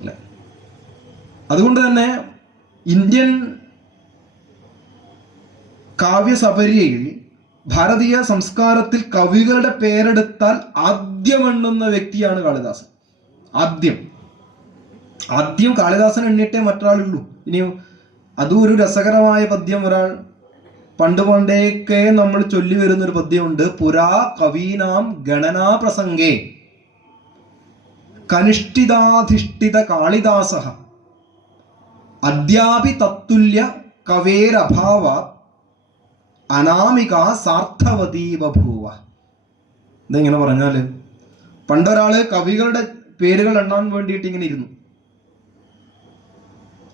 അല്ലേ അതുകൊണ്ട് തന്നെ ഇന്ത്യൻ കാവ്യസപര്യയിൽ ഭാരതീയ സംസ്കാരത്തിൽ കവികളുടെ പേരെടുത്താൽ ആദ്യം എണ്ണുന്ന വ്യക്തിയാണ് കാളിദാസൻ. ആദ്യം. ആദ്യം കാളിദാസൻ എണ്ണിട്ടേ മറ്റൊരാളുള്ളൂ. ഇനി അതും ഒരു രസകരമായ പദ്യം ഒരാൾ. പണ്ട് പണ്ടേക്കേ നമ്മൾ ചൊല്ലി വരുന്ന ഒരു പദ്യമുണ്ട് പുരാ കവീനാം ഗണനാ പ്രസംഗേ. കനിഷ്ഠിതാധിഷ്ഠിത കാളിദാസ. അദ്യാപി തത്തുല്യ കവേരഭാവ അനാമിക സാർത്ഥവതി ബഭൂവ ഇതെങ്ങനെ പറഞ്ഞാൽ? പണ്ടൊരാൾ കവികളുടെ പേരുകൾ എണ്ണാൻ വേണ്ടിയിട്ട് ഇങ്ങനെ ഇരുന്നു.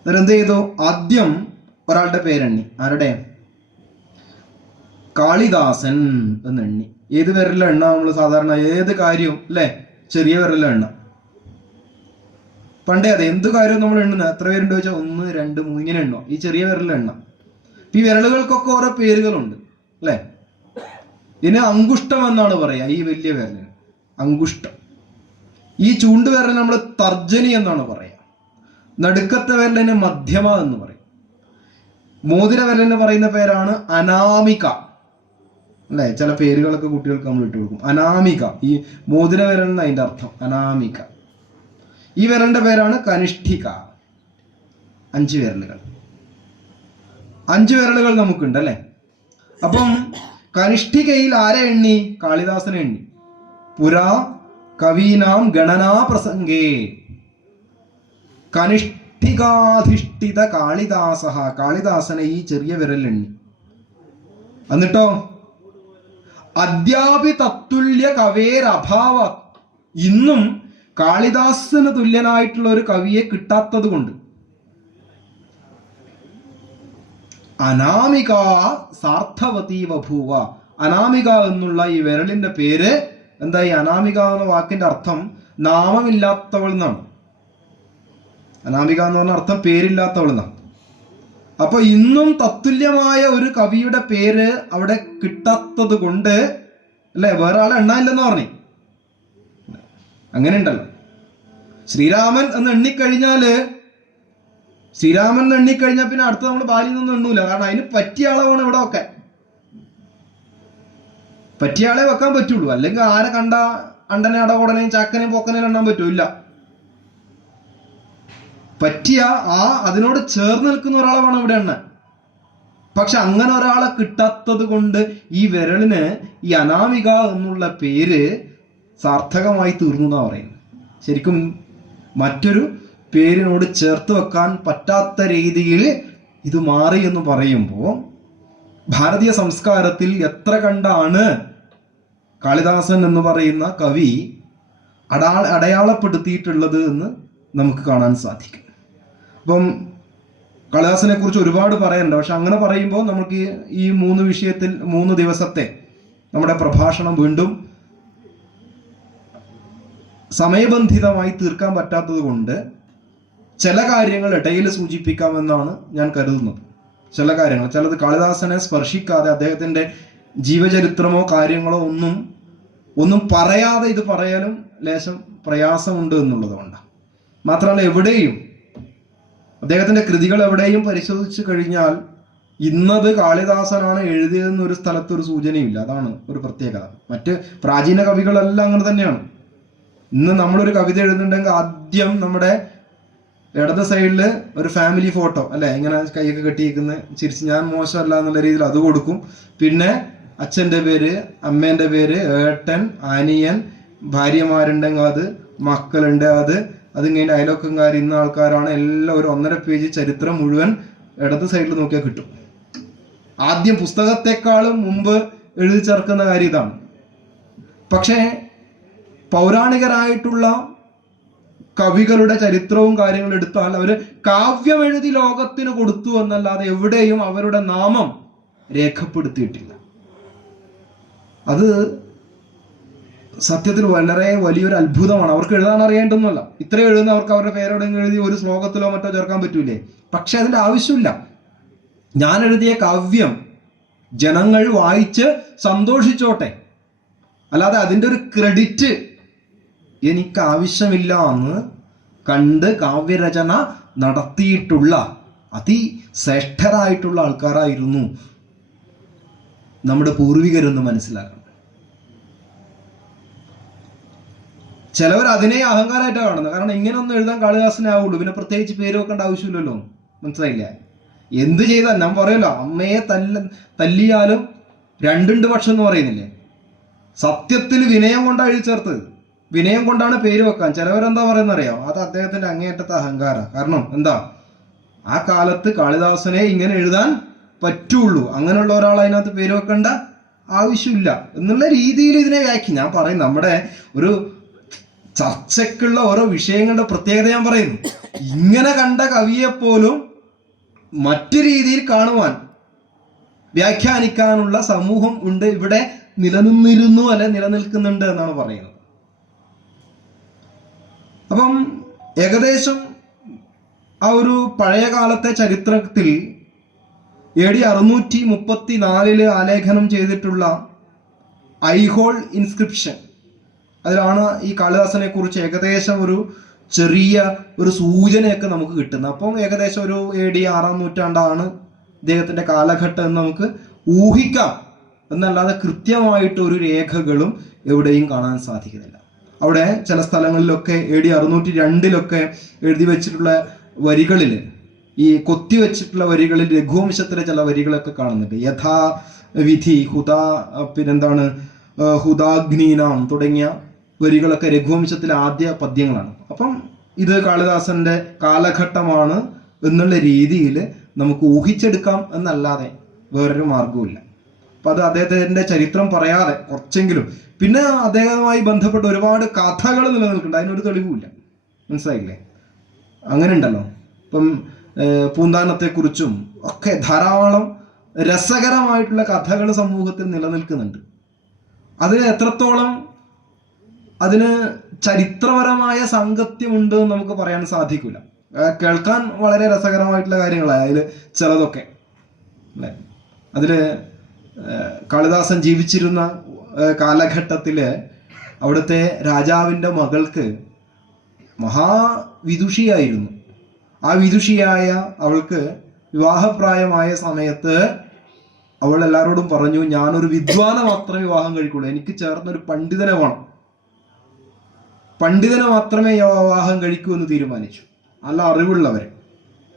എന്നിട്ട് ചെയ്തു? ആദ്യം ഒരാളുടെ പേരെണ്ണി. ആരുടെ? കാളിദാസൻ എന്ന് എണ്ണി ഏത് വിരലില എണ്ണ? നമ്മൾ സാധാരണ ഏത് കാര്യവും അല്ലേ? ചെറിയ വിരലില എണ്ണ. പണ്ടേ അതെ എന്ത് കാര്യവും നമ്മൾ എണ്ണുന്നത് എത്ര പേരുണ്ട് വെച്ചാൽ ഒന്ന് രണ്ട് മൂന്ന് ഇങ്ങനെ എണ്ണോ. ഈ ചെറിയ വിരലിൽ എണ്ണ. ഈ വിരലുകൾക്കൊക്കെ ഓരോ പേരുകളുണ്ട് അല്ലേ? ഇതിന് അങ്കുഷ്ടം എന്നാണ് പറയുക ഈ വലിയ വിരലിന്. അങ്കുഷ്ടം ഈ ചൂണ്ടുവിരലിന് നമ്മൾ തർജനി എന്നാണ് പറയുക. നടുക്കത്തെ വിരലിന് മധ്യമ എന്ന് പറയും. മോതിര വിരലിന് പറയുന്ന പേരാണ് അനാമിക. അല്ലേ? ചില പേരുകളൊക്കെ കുട്ടികൾക്ക് നമ്മൾ ഇട്ട് കൊടുക്കും. അനാമിക. ഈ മോതിര വിരലിന് അതിന്റെ അർത്ഥം അനാമിക. ഈ വിരലിന്റെ പേരാണ് കനിഷ്ഠിക. അഞ്ച് വിരലുകൾ. അഞ്ച് വിരലുകൾ നമുക്കുണ്ട് അല്ലേ? അപ്പം കനിഷ്ഠികയിൽ ആരെ എണ്ണി? കാളിദാസനെ എണ്ണി. പുരാ കവീനാം ഗണനാ പ്രസംഗേ. കനിഷ്ഠികാധിഷ്ഠിത കാളിദാസ കാളിദാസനെ ഈ ചെറിയ വിരലെണ്ണി എന്നിട്ടോ? അദ്യാപി തത്തുല്യ കവേരഭാവ. ഇന്നും കാളിദാസന് തുല്യനായിട്ടുള്ള ഒരു കവിയെ കിട്ടാത്തത് കൊണ്ട് അനാമിക സാർത്ഥവതി വഭൂവ. അനാമിക എന്നുള്ള ഈ വിരലിന്റെ പേര് എന്താ ഈ അനാമിക എന്ന വാക്കിന്റെ അർത്ഥം നാമമില്ലാത്തവൾ എന്നാണ്. അനാമിക എന്ന് പറഞ്ഞ അർത്ഥം പേരില്ലാത്തവൾ എന്നാണ്. അപ്പൊ ഇന്നും തത്തുല്യമായ ഒരു കവിയുടെ പേര് അവിടെ കിട്ടാത്തത് കൊണ്ട് അല്ലെ വേറെ ആളെ എണ്ണാനില്ലെന്ന് പറഞ്ഞു. അങ്ങനെ ഉണ്ടല്ലോ. ശ്രീരാമൻ എന്ന് എണ്ണിക്കഴിഞ്ഞാൽ ശ്രീരാമൻ എന്ന് എണ്ണിക്കഴിഞ്ഞാൽ പിന്നെ അടുത്ത നമ്മൾ ബാലിൽ നിന്നും എണ്ണൂല. കാരണം അതിന് പറ്റിയ ആളാണ് ഇവിടെ വെക്കാൻ പറ്റിയ ആളെ വെക്കാൻ പറ്റുള്ളൂ. അല്ലെങ്കിൽ ആരെ കണ്ട അണ്ടനെ അടകോടനെയും ചാക്കനെയും പോക്കനെയും എണ്ണാൻ പറ്റൂല പറ്റിയ ആ അതിനോട് ചേർന്ന് നിൽക്കുന്ന ഒരാളെ വേണം ഇവിടെ എണ്ണ പക്ഷെ അങ്ങനെ ഒരാളെ കിട്ടാത്തത് കൊണ്ട് ഈ വിരലിന് ഈ അനാമിക എന്നുള്ള പേര് സാർത്ഥകമായി തീർന്നു എന്നാ പറയുന്നത്. ശരിക്കും മറ്റൊരു പേരിനോട് ചേർത്ത് വെക്കാൻ പറ്റാത്ത രീതിയിൽ ഇത് മാറി എന്ന് പറയുമ്പോൾ ഭാരതീയ സംസ്കാരത്തിൽ എത്ര കണ്ടാണ് കാളിദാസൻ എന്ന് പറയുന്ന കവി അടാ അടയാളപ്പെടുത്തിയിട്ടുള്ളത് എന്ന് നമുക്ക് കാണാൻ സാധിക്കും. അപ്പം കാളിദാസനെ കുറിച്ച് ഒരുപാട് പറയാനുണ്ട് പക്ഷെ അങ്ങനെ പറയുമ്പോൾ നമുക്ക് ഈ- ഈ മൂന്ന് വിഷയത്തിൽ മൂന്ന് ദിവസത്തെ നമ്മുടെ പ്രഭാഷണം വീണ്ടും സമയബന്ധിതമായി തീർക്കാൻ പറ്റാത്തത് കൊണ്ട് ചില കാര്യങ്ങൾ ഇടയിൽ സൂചിപ്പിക്കാമെന്നാണ് ഞാൻ കരുതുന്നത്. ചില കാര്യങ്ങൾ ചിലത് കാളിദാസനെ സ്പർശിക്കാതെ അദ്ദേഹത്തിന്റെ ജീവചരിത്രമോ കാര്യങ്ങളോ ഒന്നും ഒന്നും പറയാതെ ഇത് പറയാനും ലേശം പ്രയാസമുണ്ട് എന്നുള്ളത് കൊണ്ടാണ്. മാത്രമല്ല എവിടെയും അദ്ദേഹത്തിന്റെ കൃതികൾ എവിടെയും പരിശോധിച്ച് കഴിഞ്ഞാൽ ഇന്നത് കാളിദാസനാണ് എഴുതിയതെന്നൊരു സ്ഥലത്തൊരു സൂചനയില്ല. അതാണ് ഒരു പ്രത്യേകത. മറ്റ് പ്രാചീന കവികളെല്ലാം അങ്ങനെ തന്നെയാണ്. ഇന്ന് നമ്മളൊരു കവിത എഴുതുന്നുണ്ടെങ്കിൽ ആദ്യം നമ്മുടെ ഇടത് സൈഡിൽ ഒരു ഫാമിലി ഫോട്ടോ അല്ലെ? ഇങ്ങനെ കൈയൊക്കെ കെട്ടിയിരിക്കുന്ന ചിരിച്ച് ഞാൻ മോശമല്ല എന്നുള്ള രീതിയിൽ അത് കൊടുക്കും. പിന്നെ അച്ഛന്റെ പേര് അമ്മേന്റെ പേര് ഏട്ടൻ അനിയൻ ഭാര്യമാരുണ്ടെങ്കിൽ അത് മക്കളുണ്ട് അത് അതിങ്ങനെ അയലോക്കംകാർ ഇന്ന ആൾക്കാരാണ് എല്ലാം ഒരു ഒന്നര പേജ് ചരിത്രം മുഴുവൻ ഇടത് സൈഡിൽ നോക്കിയാൽ കിട്ടും. ആദ്യം പുസ്തകത്തെക്കാളും മുമ്പ് എഴുതി ചേർക്കുന്ന കാര്യം ഇതാണ്. പക്ഷേ പൗരാണികരായിട്ടുള്ള കവികളുടെ ചരിത്രവും കാര്യങ്ങളും എടുത്താൽ അവർ കാവ്യം എഴുതി ലോകത്തിന് കൊടുത്തു എന്നല്ലാതെ എവിടെയും അവരുടെ നാമം രേഖപ്പെടുത്തിയിട്ടില്ല. അത് സത്യത്തിൽ വളരെ വലിയൊരു അത്ഭുതമാണ്. അവർക്ക് എഴുതാൻ അറിയേണ്ടൊന്നുമല്ല ഇത്രയും എഴുതുന്ന അവർക്ക് അവരുടെ പേരോടെങ്കിലും എഴുതി ഒരു ശ്ലോകത്തിലോ മറ്റോ ചേർക്കാൻ പറ്റൂലേ. പക്ഷെ അതിന്റെ ആവശ്യമില്ല. ഞാൻ എഴുതിയ കാവ്യം ജനങ്ങൾ വായിച്ച് സന്തോഷിച്ചോട്ടെ. അല്ലാതെ അതിന്റെ ഒരു ക്രെഡിറ്റ് എനിക്ക് ആവശ്യമില്ല എന്ന് കണ്ട് കാവ്യരചന നടത്തിയിട്ടുള്ള അതിശ്രേഷ്ഠരായിട്ടുള്ള ആൾക്കാരായിരുന്നു നമ്മുടെ പൂർവികരെന്ന് മനസ്സിലാക്കണം. ചിലവർ അതിനെ അഹങ്കാരമായിട്ടാണ് കാണുന്നത്. കാരണം ഇങ്ങനെ ഒന്നും എഴുതാൻ കാളിദാസനെ ആവുള്ളൂ പിന്നെ പ്രത്യേകിച്ച് പേര് വെക്കേണ്ട ആവശ്യമില്ലല്ലോ. മനസ്സിലായില്ല? എന്ത് ചെയ്താൽ ഞാൻ പറയല്ലോ അമ്മയെ തല്ല തല്ലിയാലും രണ്ടുണ്ട് പക്ഷം എന്ന് പറയുന്നില്ലേ? സത്യത്തിൽ വിനയം കൊണ്ടാണ് എഴുതി ചേർത്തത്. വിനയം കൊണ്ടാണ് പേര് വെക്കാൻ. ചിലവരെന്താ പറയുന്ന അറിയാം അത് അദ്ദേഹത്തിന്റെ അങ്ങേയറ്റത്തെ അഹങ്കാര. കാരണം എന്താ? ആ കാലത്ത് കാളിദാസനെ ഇങ്ങനെ എഴുതാൻ പറ്റുള്ളൂ. അങ്ങനെയുള്ള ഒരാൾ അതിനകത്ത് പേര് വെക്കേണ്ട ആവശ്യമില്ല എന്നുള്ള രീതിയിൽ ഇതിനെ വ്യാഖ്യ ഞാൻ പറയും നമ്മുടെ ഒരു ചർച്ചയ്ക്കുള്ള ഓരോ വിഷയങ്ങളുടെ പ്രത്യേകത ഞാൻ പറയുന്നു ഇങ്ങനെ കണ്ട കവിയെ പോലും മറ്റു രീതിയിൽ കാണുവാൻ വ്യാഖ്യാനിക്കാനുള്ള സമൂഹം ഉണ്ട് ഇവിടെ നിലനിന്നിരുന്നു അല്ലെ നിലനിൽക്കുന്നുണ്ട് എന്നാണ് പറയുന്നത്. അപ്പം ഏകദേശം ആ ഒരു പഴയ കാലത്തെ ചരിത്രത്തിൽ എ ഡി അറുന്നൂറ്റി മുപ്പത്തി നാലിൽ ആലേഖനം ചെയ്തിട്ടുള്ള ഐഹോൾ ഇൻസ്ക്രിപ്ഷൻ. അതിലാണ് ഈ കാളിദാസനെ കുറിച്ച് ഏകദേശം ഒരു ചെറിയ ഒരു സൂചനയൊക്കെ നമുക്ക് കിട്ടുന്നത്. അപ്പം ഏകദേശം ഒരു എ ഡി ആറാം നൂറ്റാണ്ടാണ് ഇദ്ദേഹത്തിന്റെ കാലഘട്ടം എന്ന് നമുക്ക് ഊഹിക്കാം. എന്നല്ലാതെ കൃത്യമായിട്ട് ഒരു രേഖകളും എവിടെയും കാണാൻ സാധിക്കുന്നില്ല. അവിടെ ചില സ്ഥലങ്ങളിലൊക്കെ എ ഡി അറുന്നൂറ്റി രണ്ടിലൊക്കെ എഴുതി വെച്ചിട്ടുള്ള വരികളിൽ ഈ കൊത്തി വെച്ചിട്ടുള്ള വരികളിൽ രഘുവംശത്തിലെ ചില വരികളൊക്കെ കാണുന്നുണ്ട്. യഥാ വിധി ഹുദാ പിന്നെന്താണ് ഹുദാഗ്നീനാം തുടങ്ങിയ വരികളൊക്കെ രഘുവംശത്തിലെ ആദ്യ പദ്യങ്ങളാണ്. അപ്പം ഇത് കാളിദാസന്റെ കാലഘട്ടമാണ് എന്നുള്ള രീതിയിൽ നമുക്ക് ഊഹിച്ചെടുക്കാം എന്നല്ലാതെ വേറൊരു മാർഗവുമില്ല അപ്പൊ അത് അദ്ദേഹത്തിന്റെ ചരിത്രം പറയാതെ കുറച്ചെങ്കിലും. പിന്നെ അദ്ദേഹവുമായി ബന്ധപ്പെട്ട ഒരുപാട് കഥകൾ നിലനിൽക്കുന്നുണ്ട്. അതിനൊരു തെളിവുമില്ല. മനസ്സിലായില്ലേ? അങ്ങനെ ഉണ്ടല്ലോ ഇപ്പം പൂന്താനത്തെക്കുറിച്ചും ഒക്കെ ധാരാളം രസകരമായിട്ടുള്ള കഥകൾ സമൂഹത്തിൽ നിലനിൽക്കുന്നുണ്ട്. അതിന് എത്രത്തോളം അതിന് ചരിത്രപരമായ സാങ്കത്യമുണ്ട് എന്ന് നമുക്ക് പറയാൻ സാധിക്കില്ല കേൾക്കാൻ വളരെ രസകരമായിട്ടുള്ള കാര്യങ്ങളാണ്. അതിൽ ചിലതൊക്കെ. അല്ലേ? ഏഹ്, കാളിദാസൻ ജീവിച്ചിരുന്ന കാലഘട്ടത്തിൽ അവിടുത്തെ രാജാവിന്റെ മകൾക്ക് മഹാവിദുഷിയായിരുന്നു. ആ വിദുഷിയായ അവൾക്ക് വിവാഹപ്രായമായ സമയത്ത് അവൾ എല്ലാവരോടും പറഞ്ഞു ഞാനൊരു വിദ്വാനെ മാത്രമേ വിവാഹം കഴിക്കുള്ളൂ. എനിക്ക് ചേർന്നൊരു പണ്ഡിതനെ വേണം. പണ്ഡിതനെ മാത്രമേ വിവാഹം കഴിക്കൂ എന്ന് തീരുമാനിച്ചു. നല്ല അറിവുള്ളവർ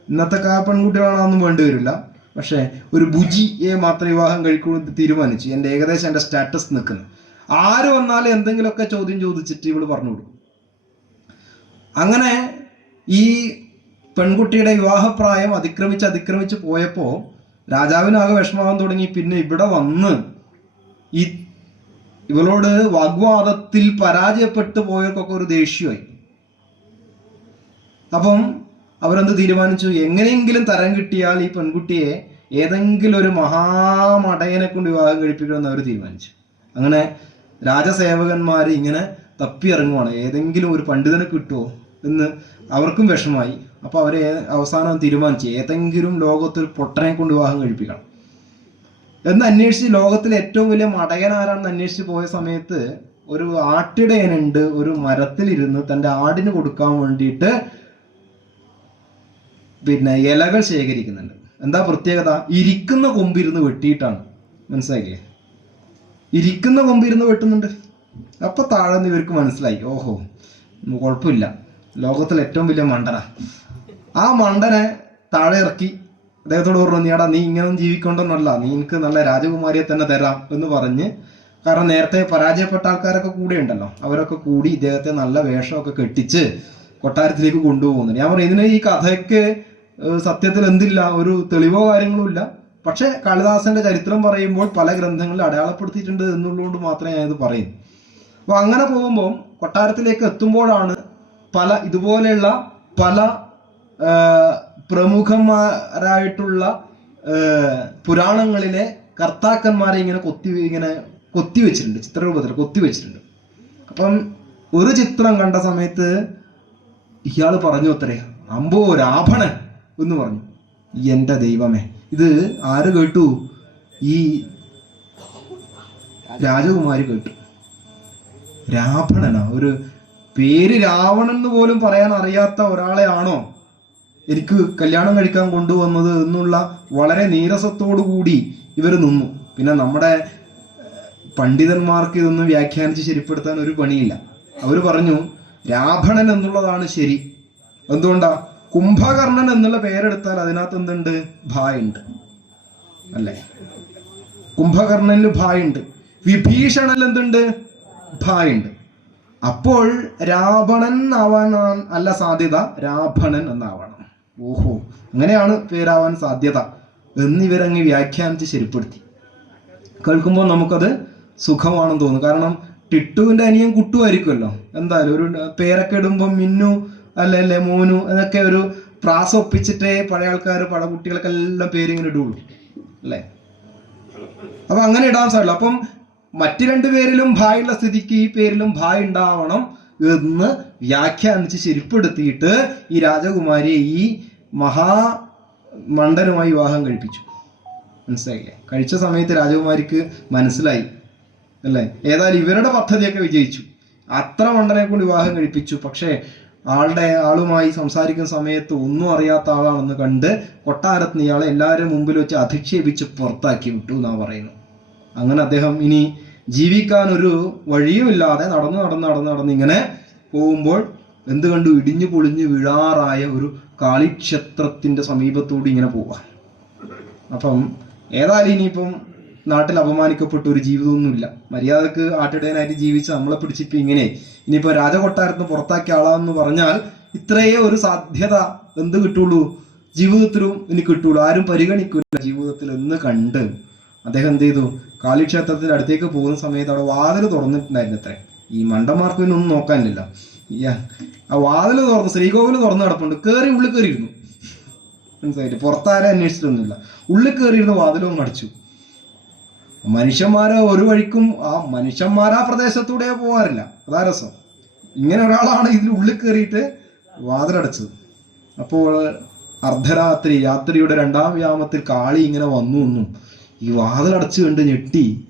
ഇന്നത്തെ പെൺകുട്ടികളാണെന്നും വേണ്ടി വരില്ല പക്ഷേ ഒരു ബുജിയെ മാത്രമേ വിവാഹം കഴിക്കൂ തീരുമാനിച്ചു. എന്റെ ഏകദേശം എന്റെ സ്റ്റാറ്റസ് നിൽക്കുന്നു. ആര് വന്നാലും എന്തെങ്കിലുമൊക്കെ ചോദ്യം ചോദിച്ചിട്ട് ഇവൾ പറഞ്ഞു കൊടുക്കും. അങ്ങനെ ഈ പെൺകുട്ടിയുടെ വിവാഹപ്രായം അതിക്രമിച്ച് അതിക്രമിച്ച് പോയപ്പോൾ രാജാവിനാകെ വിഷമാവാൻ തുടങ്ങി. പിന്നെ ഇവിടെ വന്ന് ഈ ഇവളോട് വാഗ്വാദത്തിൽ പരാജയപ്പെട്ടു പോയവർക്കൊക്കെ ഒരു ദേഷ്യമായി അപ്പം അവരെന്ത് തീരുമാനിച്ചു? എങ്ങനെയെങ്കിലും തരം കിട്ടിയാൽ ഈ പെൺകുട്ടിയെ ഏതെങ്കിലും ഒരു മഹാമടയനെ കൊണ്ട് വിവാഹം കഴിപ്പിക്കണമെന്ന് അവർ തീരുമാനിച്ചു. അങ്ങനെ രാജസേവകന്മാർ ഇങ്ങനെ തപ്പി ഇറങ്ങുവാണ്. ഏതെങ്കിലും ഒരു പണ്ഡിതനെ കിട്ടുമോ എന്ന് അവർക്കും വിഷമായി അപ്പോൾ അവർ അവസാനം തീരുമാനിച്ചു ഏതെങ്കിലും ലോകത്തൊരു പൊട്ടനെ കൊണ്ട് വിവാഹം കഴിപ്പിക്കണം. എന്ന് അന്വേഷിച്ച് ലോകത്തിലെ ഏറ്റവും വലിയ മടയൻ ആരാണെന്ന് അന്വേഷിച്ച് പോയ സമയത്ത് ഒരു ആട്ടിടയനുണ്ട് ഒരു മരത്തിലിരുന്ന് തന്റെ ആടിന് കൊടുക്കാൻ വേണ്ടിയിട്ട് പിന്നെ ഇലകൾ ശേഖരിക്കുന്നുണ്ട്. എന്താ പ്രത്യേകത? ഇരിക്കുന്ന കൊമ്പിരുന്ന് വെട്ടിയിട്ടാണ്. മനസ്സിലാക്കിയേ ഇരിക്കുന്ന കൊമ്പിരുന്ന് വെട്ടുന്നുണ്ട്. അപ്പൊ താഴെ നിന്ന് ഇവർക്ക് മനസ്സിലായി. ഓഹോ കുഴപ്പമില്ല. ലോകത്തിലെ ഏറ്റവും വലിയ മണ്ടന. ആ മണ്ടനെ താഴെ ഇറക്കി. അദ്ദേഹത്തോട് പറഞ്ഞു നീടാ നീ ഇങ്ങനെ ജീവിക്കൊണ്ടെന്നല്ല. നീ എനിക്ക് നല്ല രാജകുമാരിയെ തന്നെ തരാം എന്ന് പറഞ്ഞ്. കാരണം നേരത്തെ പരാജയപ്പെട്ട ആൾക്കാരൊക്കെ കൂടെ ഉണ്ടല്ലോ. അവരൊക്കെ കൂടി ഇദ്ദേഹത്തെ നല്ല വേഷമൊക്കെ കെട്ടിച്ച് കൊട്ടാരത്തിലേക്ക് കൊണ്ടുപോകുന്നുണ്ട്. ഞാൻ പറഞ്ഞു ഇതിന് ഈ കഥയ്ക്ക് സത്യത്തിൽ എന്തില്ല ഒരു തെളിവോ കാര്യങ്ങളോ ഇല്ല. പക്ഷെ കാളിദാസന്റെ ചരിത്രം പറയുമ്പോൾ പല ഗ്രന്ഥങ്ങളിൽ അടയാളപ്പെടുത്തിയിട്ടുണ്ട് എന്നുള്ളതുകൊണ്ട് മാത്രമേ ഞാനിത് പറയും. അപ്പോൾ അങ്ങനെ പോകുമ്പോൾ കൊട്ടാരത്തിലേക്ക് എത്തുമ്പോഴാണ് പല ഇതുപോലെയുള്ള പല പ്രമുഖന്മാരായിട്ടുള്ള പുരാണങ്ങളിലെ കർത്താക്കന്മാരെ ഇങ്ങനെ കൊത്തി ഇങ്ങനെ കൊത്തി വെച്ചിട്ടുണ്ട് ചിത്രരൂപത്തിൽ കൊത്തി വെച്ചിട്ടുണ്ട്. അപ്പം ഒരു ചിത്രം കണ്ട സമയത്ത് ഇയാൾ പറഞ്ഞു അത്രേ അമ്പോ രാഭണൻ എന്ന് പറഞ്ഞു. എന്റെ ദൈവമേ. ഇത് ആര് കേട്ടു? ഈ രാജകുമാരി കേട്ടു. രാവണനാ. ഒരു പേര് രാവണൻ എന്ന് പോലും പറയാൻ അറിയാത്ത ഒരാളെ ആണോ എനിക്ക് കല്യാണം കഴിക്കാൻ കൊണ്ടുവന്നത് എന്നുള്ള വളരെ നീരസത്തോടു കൂടി ഇവർ നിന്നു. പിന്നെ നമ്മുടെ പണ്ഡിതന്മാർക്ക് ഇതൊന്നും വ്യാഖ്യാനിച്ച് ശരിപ്പെടുത്താൻ ഒരു പണിയില്ല. അവർ പറഞ്ഞു രാവണൻ എന്നുള്ളതാണ് ശരി. എന്തുകൊണ്ടാ? കുംഭകർണൻ എന്നുള്ള പേരെടുത്താൽ അതിനകത്ത് എന്തുണ്ട്? ഭായുണ്ട്. അല്ലേ? കുംഭകർണനിൽ ഭായുണ്ട്. വിഭീഷണനിൽ എന്തുണ്ട്? ഭായുണ്ട്. അപ്പോൾ രാവണൻ ആവാൻ അല്ല സാധ്യത രാഭണൻ എന്നാവണം. ഓഹോ അങ്ങനെയാണ് പേരാവാൻ സാധ്യത എന്നിവരങ്ങ് വ്യാഖ്യാനിച്ച് ശരിപ്പെടുത്തി. കേൾക്കുമ്പോൾ നമുക്കത് സുഖമാണെന്ന് തോന്നുന്നു കാരണം ടിട്ടുവിന്റെ അനിയൻ കുട്ടു ആയിരിക്കുമല്ലോ. എന്തായാലും ഒരു പേരൊക്കെ ഇടുമ്പോൾ മിന്നു അല്ലെ അല്ലെ മോനു? എന്നൊക്കെ ഒരു പ്രാസം ഒപ്പിച്ചിട്ടേ പഴയ ആൾക്കാർ പഴ കുട്ടികൾക്കെല്ലാം പേര് ഇങ്ങനെ ഇടുള്ളൂ അല്ലേ? അപ്പൊ അങ്ങനെ ഇടാൻ സാധ്യത അപ്പം മറ്റു രണ്ടു പേരിലും ഭായുള്ള സ്ഥിതിക്ക് ഈ പേരിലും ഭായ് ഉണ്ടാവണം എന്ന് വ്യാഖ്യാനിച്ച് ശരിപ്പെടുത്തിയിട്ട് ഈ രാജകുമാരിയെ ഈ മഹാ മണ്ടനുമായി വിവാഹം കഴിപ്പിച്ചു. മനസ്സിലായില്ലേ? കഴിച്ച സമയത്ത് രാജകുമാരിക്ക് മനസ്സിലായി അല്ലേ? ഏതായാലും ഇവരുടെ പദ്ധതിയൊക്കെ വിജയിച്ചു. അത്ര മണ്ടനെ കൊണ്ട് വിവാഹം കഴിപ്പിച്ചു. പക്ഷേ ആളുടെ ആളുമായി സംസാരിക്കുന്ന സമയത്ത് ഒന്നും അറിയാത്ത ആളാണെന്ന് കണ്ട് കൊട്ടാരത്ത് ഇയാളെ എല്ലാവരും മുമ്പിൽ വെച്ച് അധിക്ഷേപിച്ച് പുറത്താക്കി വിട്ടു എന്നാ പറയുന്നു. അങ്ങനെ അദ്ദേഹം ഇനി ജീവിക്കാൻ ഒരു വഴിയുമില്ലാതെ നടന്ന് നടന്ന് നടന്ന് നടന്ന് ഇങ്ങനെ പോകുമ്പോൾ എന്ത് കണ്ടു? ഇടിഞ്ഞു പൊളിഞ്ഞു വീഴാറായ ഒരു കാളിക്ഷേത്രത്തിന്റെ സമീപത്തൂടി ഇങ്ങനെ പോവാ. അപ്പം ഏതായാലും ഇനിയിപ്പം നാട്ടിൽ അപമാനിക്കപ്പെട്ട ഒരു ജീവിതമൊന്നുമില്ല. മര്യാദയ്ക്ക് ആട്ടിടയനായിട്ട് ജീവിച്ച് നമ്മളെ പിടിച്ചിപ്പോ ഇങ്ങനെ. ഇനിയിപ്പോ രാജകൊട്ടാരത്തിന് പുറത്താക്കിയ ആളാന്ന് പറഞ്ഞാൽ ഇത്രയേ ഒരു സാധ്യത എന്ത് കിട്ടുള്ളൂ? ജീവിതത്തിലും ഇനി കിട്ടുള്ളൂ. ആരും പരിഗണിക്കില്ല ജീവിതത്തിൽ എന്ന് കണ്ട്. അദ്ദേഹം എന്ത് ചെയ്തു? കാളിക്ഷേത്രത്തിന്റെ അടുത്തേക്ക് പോകുന്ന സമയത്ത് അവിടെ വാതിൽ തുറന്നിട്ടുണ്ടായിരുന്നു അത്രേ. ഈ മണ്ടന്മാർക്ക് ഒന്നും നോക്കാനില്ല ആ വാതിൽ തുറന്ന് ശ്രീകോവിൽ തുറന്ന് കിടപ്പുണ്ട് കയറി ഉള്ളിൽ കയറിയിരുന്നു മനസ്സിലായിട്ട് പുറത്താരെ അന്വേഷിച്ചിട്ടൊന്നുമില്ല. ഉള്ളിൽ കയറിയിരുന്ന വാതിലും അടിച്ചു. മനുഷ്യന്മാരെ ഒരു വഴിക്കും ആ മനുഷ്യന്മാർ ആ പ്രദേശത്തൂടെ പോകാറില്ല. അതാ രസം. ഇങ്ങനെ ഒരാളാണ് ഇതിൽ ഉള്ളിൽ കയറിയിട്ട് വാതിലടച്ചത്. അപ്പോൾ അർദ്ധരാത്രി രാത്രിയുടെ രണ്ടാം വ്യാമത്തിൽ കാളി ഇങ്ങനെ വന്നു എന്നും ഈ വാതിലടച്ച് കണ്ട് ഞെട്ടി.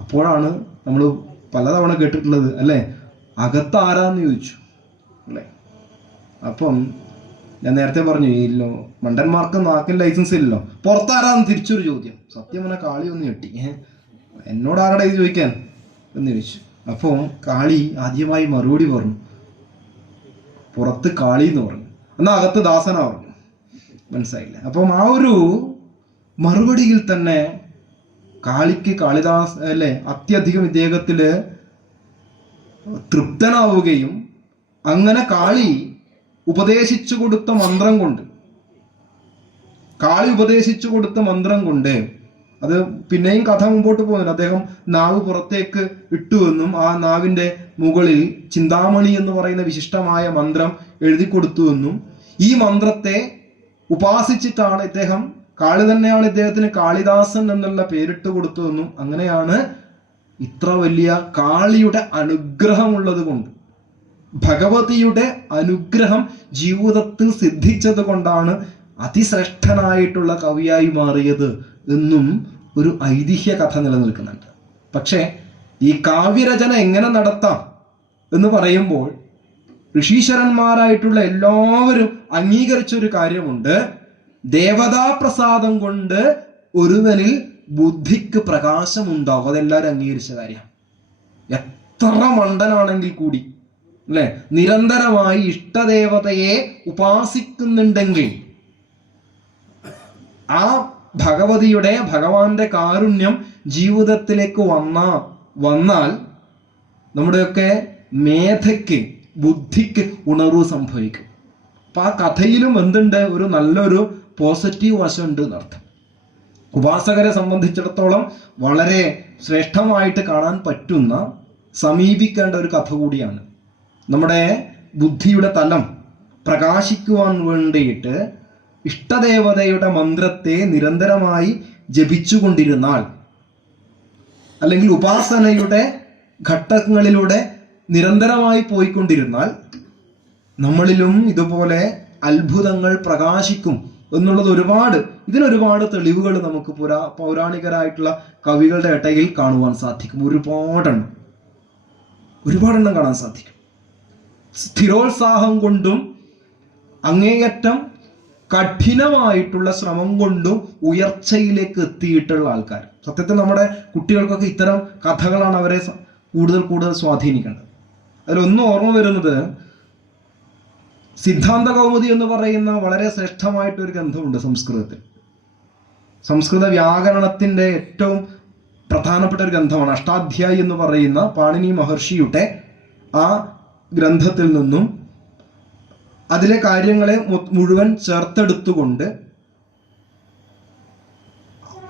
അപ്പോഴാണ് നമ്മൾ പലതവണ കേട്ടിട്ടുള്ളത് അല്ലേ? അകത്താരാന്ന് ചോദിച്ചു അല്ലേ? അപ്പം ഞാൻ നേരത്തെ പറഞ്ഞു ഈ മണ്ടന്മാർക്ക് നാക്കിൽ ലൈസൻസ് ഇല്ലല്ലോ. പുറത്താരാന്ന് തിരിച്ചൊരു ചോദ്യം. സത്യം പറഞ്ഞാൽ കാളി ഒന്ന് ഞെട്ടി. എന്നോട് ആരുടെ ഇത് ചോദിക്കാൻ? എന്ന് ചോദിച്ചു. അപ്പോൾ കാളി ആദ്യമായി മറുപടി പറഞ്ഞു. പുറത്ത് കാളി എന്ന് പറഞ്ഞു. എന്നാ അകത്ത് ദാസന പറഞ്ഞു. മനസ്സിലായില്ല? അപ്പം ആ ഒരു മറുപടിയിൽ തന്നെ കാളിക്ക് കാളിദാസ് അല്ലെ അത്യധികം ഇദ്ദേഹത്തിൽ തൃപ്തനാവുകയും അങ്ങനെ കാളി ഉപദേശിച്ചു കൊടുത്ത മന്ത്രം കൊണ്ട് കാളി ഉപദേശിച്ചു കൊടുത്ത മന്ത്രം കൊണ്ട് അത് പിന്നെയും കഥ മുമ്പോട്ട് പോകുന്നില്ല അദ്ദേഹം നാവ് പുറത്തേക്ക് ഇട്ടുവെന്നും ആ നാവിന്റെ മുകളിൽ ചിന്താമണി എന്ന് പറയുന്ന വിശിഷ്ടമായ മന്ത്രം എഴുതി കൊടുത്തുവെന്നും ഈ മന്ത്രത്തെ ഉപാസിച്ചിട്ടാണ് ഇദ്ദേഹം കാളി തന്നെയാണ് ഇദ്ദേഹത്തിന് കാളിദാസൻ എന്നുള്ള പേരിട്ട് കൊടുത്തതെന്നും അങ്ങനെയാണ് ഇത്ര വലിയ കാളിയുടെ അനുഗ്രഹമുള്ളത് കൊണ്ട് ഭഗവതിയുടെ അനുഗ്രഹം ജീവിതത്തിൽ സിദ്ധിച്ചത് കൊണ്ടാണ് അതിശ്രേഷ്ഠനായിട്ടുള്ള കവിയായി മാറിയത് എന്നും ഒരു ഐതിഹ്യ കഥ നിലനിൽക്കുന്നുണ്ട്. പക്ഷേ ഈ കാവ്യരചന എങ്ങനെ നടത്താം എന്ന് പറയുമ്പോൾ ഋഷീശ്വരന്മാരായിട്ടുള്ള എല്ലാവരും അംഗീകരിച്ച ഒരു കാര്യമുണ്ട്. ദേവതാപ്രസാദം കൊണ്ട് ഒരുവനിൽ ബുദ്ധിക്ക് പ്രകാശമുണ്ടാവും. അതെല്ലാവരും അംഗീകരിച്ച കാര്യം എത്ര മണ്ടനാണെങ്കിൽ കൂടി അല്ലെ? നിരന്തരമായി ഇഷ്ടദേവതയെ ഉപാസിക്കുന്നുണ്ടെങ്കിൽ ആ ഭഗവതിയുടെ ഭഗവാന്റെ കാരുണ്യം ജീവിതത്തിലേക്ക് വന്ന വന്നാൽ നമ്മുടെയൊക്കെ മേധയ്ക്ക് ബുദ്ധിക്ക് ഉണർവ് സംഭവിക്കും. അപ്പൊ ആ കഥയിലും എന്തുണ്ട്? ഒരു നല്ലൊരു പോസിറ്റീവ് വശമുണ്ട് എന്നർത്ഥം. ഉപാസകരെ സംബന്ധിച്ചിടത്തോളം വളരെ ശ്രേഷ്ഠമായിട്ട് കാണാൻ പറ്റുന്ന സമീപിക്കേണ്ട ഒരു കഥ കൂടിയാണ്. നമ്മുടെ ബുദ്ധിയുടെ തലം പ്രകാശിക്കുവാൻ വേണ്ടിയിട്ട് ഇഷ്ടദേവതയുടെ മന്ത്രത്തെ നിരന്തരമായി ജപിച്ചുകൊണ്ടിരുന്നാൽ അല്ലെങ്കിൽ ഉപാസനയുടെ ഘട്ടങ്ങളിലൂടെ നിരന്തരമായി പോയിക്കൊണ്ടിരുന്നാൽ നമ്മളിലും ഇതുപോലെ അത്ഭുതങ്ങൾ പ്രകാശിക്കും എന്നുള്ളത് ഒരുപാട് ഇതിനൊരുപാട് തെളിവുകൾ നമുക്ക് പുരാ പൗരാണികരായിട്ടുള്ള കവികളുടെ ഇടയിൽ കാണുവാൻ സാധിക്കും. ഒരുപാടെണ്ണം. ഒരുപാടെണ്ണം കാണാൻ സാധിക്കും. സ്ഥിരോത്സാഹം കൊണ്ടും അങ്ങേയറ്റം കഠിനമായിട്ടുള്ള ശ്രമം കൊണ്ടും ഉയർച്ചയിലേക്ക് എത്തിയിട്ടുള്ള ആൾക്കാർ. സത്യത്തിൽ നമ്മുടെ കുട്ടികൾക്കൊക്കെ ഇത്തരം കഥകളാണ് അവരെ കൂടുതൽ കൂടുതൽ സ്വാധീനിക്കേണ്ടത്. അതിലൊന്ന് ഓർമ്മ വരുന്നത് സിദ്ധാന്ത കൗമുദി എന്ന് പറയുന്ന വളരെ ശ്രേഷ്ഠമായിട്ടൊരു ഗ്രന്ഥമുണ്ട് സംസ്കൃതത്തിൽ. സംസ്കൃത വ്യാകരണത്തിന്റെ ഏറ്റവും പ്രധാനപ്പെട്ട ഒരു ഗ്രന്ഥമാണ്. അഷ്ടാധ്യായി എന്ന് പറയുന്ന പാണിനി മഹർഷിയുടെ ആ ഗ്രന്ഥത്തിൽ നിന്നും അതിലെ കാര്യങ്ങളെ മുഴുവൻ ചേർത്തെടുത്തുകൊണ്ട്